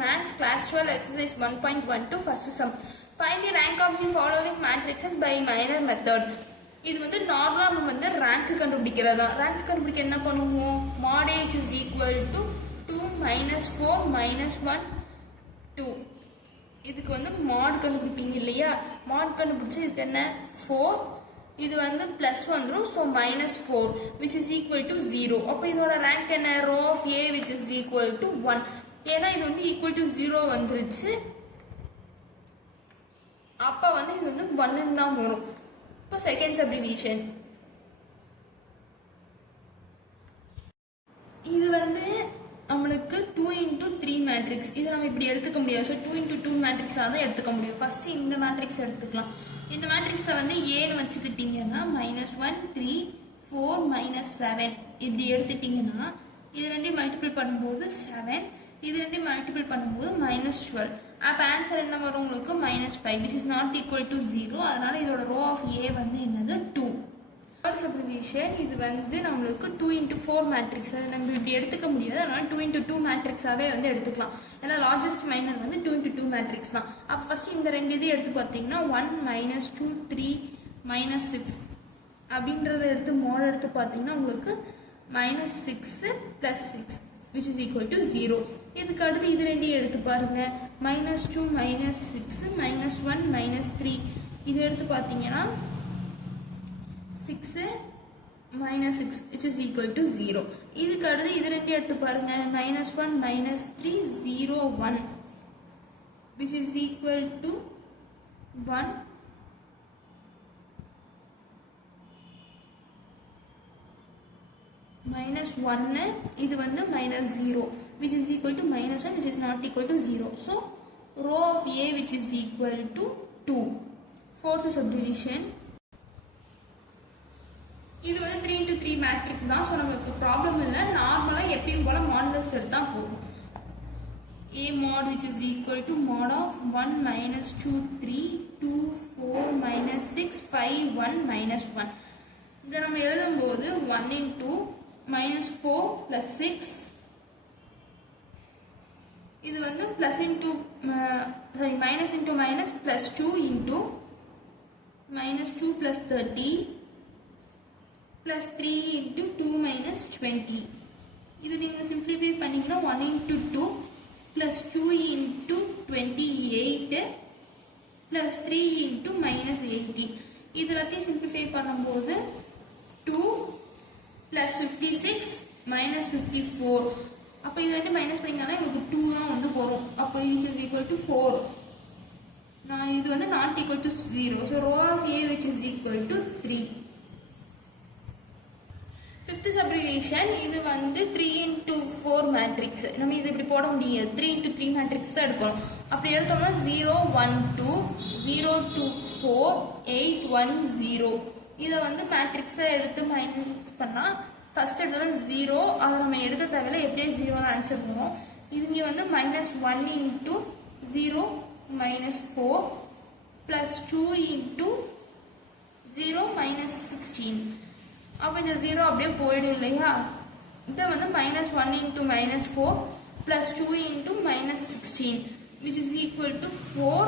Maths class 12 exercise 1.12 first sum. Find the rank of the following matrices by minor method. இது வந்து நார்மலா நம்ம வந்து ரேங்க் கண்டுபிடிக்கிறதா. ரேங்க் கண்டுபிடிக்க என்ன பண்ணுவோம்? mod h is equal to 2 minus 4 minus 1 2. இதுக்கு வந்து mod கண்டுபிடிப்பீங்க இல்லையா? mod கண்டுபிடிச்சு இதுக்கு என்ன 4, இது வந்து plus வந்துரும், so minus 4 which is equal to 0. அப்ப இதோட ரேங்க் என்ன? row of a which is equal to 1. ஏன்னா இது வந்து equal to 0 வந்துருச்சு, அப்ப வந்து இது வந்து 1 தான் வரும். இப்போ செகண்ட் சப்டிவிஷன் இது வந்து நம்மளுக்கு 2 into 3 மேட்ரிக்ஸ். இது நம்ம இப்படி எடுத்துக்க முடியாது, ஸோ 2 into 2 மேட்ரிக்ஸாக தான் எடுத்துக்க முடியும். ஃபர்ஸ்ட் இந்த மேட்ரிக்ஸ் எடுத்துக்கலாம். இந்த மேட்ரிக்ஸை வந்து ஏன்னு வச்சுக்கிட்டீங்கன்னா -1 3 4 -7 இப்படி எடுத்துட்டீங்கன்னா இது ரெண்டையும் மல்டிபிள் பண்ணும்போது 7, இது ரெண்டையும் மல்டிபிள் பண்ணும்போது -12. அப்போ ஆன்சர் என்ன வரும் உங்களுக்கு? -5 which is not equal to 0. அதனால இதோட ரோ ஆஃப் ஏ வந்து என்னது 2. தேர்ட் சப்டிவிஷன் இது வந்து நம்மளுக்கு 2 into 4 மேட்ரிக்ஸ். அதை நம்ம இப்படி எடுத்துக்க முடியாது, அதனால 2 into 2 மேட்ரிக்ஸாகவே வந்து எடுத்துக்கலாம். ஏன்னா லார்ஜஸ்ட் மைனர் வந்து 2 into 2 மேட்ரிக்ஸ் தான். அப்போ ஃபர்ஸ்ட் இந்த ரெண்டு இது எடுத்து பார்த்தீங்கன்னா 1 -2 3 -6 அப்படின்றத எடுத்து மோட் எடுத்து பார்த்தீங்கன்னா உங்களுக்கு -6 + 6 which is equal to 0. இதுக்கு அடுத்து இது ரெண்டையும் எடுத்து பாருங்க, -2 -6 -1 -3 இது எடுத்து பார்த்தீங்கன்னா 6 -6 which is equal to 0. இதுக்கு அடுத்து இது ரெண்டையும் எடுத்து பாருங்க, -1 -3 0 1 which is equal to 1 -1 இது வந்து -0 which is equal to -1 which is not equal to 0. So row of a which is equal to 2. Fourth subdivision இது வந்து 3 into 3 மேட்ரிக்ஸ் தான். ஸோ நமக்கு ப்ராப்ளம் இல்லை, நார்மலாக எப்பயும் போல மாடல்ஸ் எடுத்தால் போகும். a mod which is equal to mod of 1 -2 3 2 4 -6 5 1 -1. இதை நம்ம எழுதும்போது 1 into -4 + 6 இது வந்து +, minus into minus +2 into -2 + 30 +3 into 2 - 20. இது நீங்க சிம்பிளிஃபை பண்ணீங்கன்னா 1 into 2 +2 into 28 +3 into -18. இது எல்லாத்தையும் சிம்பிளிஃபை பண்ணும்போது 2 + 56 -54. அப்போ இது ரெண்டு மைனஸ் பண்ணிங்கன்னா உங்களுக்கு 2 தான் வந்து போகும். அப்போ which is equal to 4. நான் இது வந்து not equal to 0. So row of a which is equal to 3. Fifth subdivision இது வந்து 3 into 4 மேட்ரிக்ஸ். நம்ம இது இப்படி போட முடியாது, 3 into 3 மேட்ரிக்ஸ் தான் எடுக்கணும். அப்படி எடுத்தோம்னா 0 1 2 0 2 4 8 1 0. இதை வந்து மேட்ரிக்ஸை எடுத்து மைனஸ் பண்ணால் ஃபர்ஸ்ட் எடுத்தோட 0, அதை நம்ம எடுக்க தேவையில்ல, எப்படியே 0 தான் ஆன்சர் வரும். இதுங்க வந்து -1 into 0 -4 +2 into 0 -16. அப்போ இந்த 0 அப்படியே போயிடும் இல்லையா? இதை வந்து -1 into -4 +2 into -16 which is equal to 4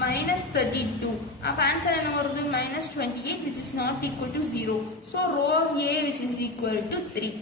-32. அப்போ ஆன்சர் என்ன வருது? -28 which is not equal to 0. So row of a which is equal to 3.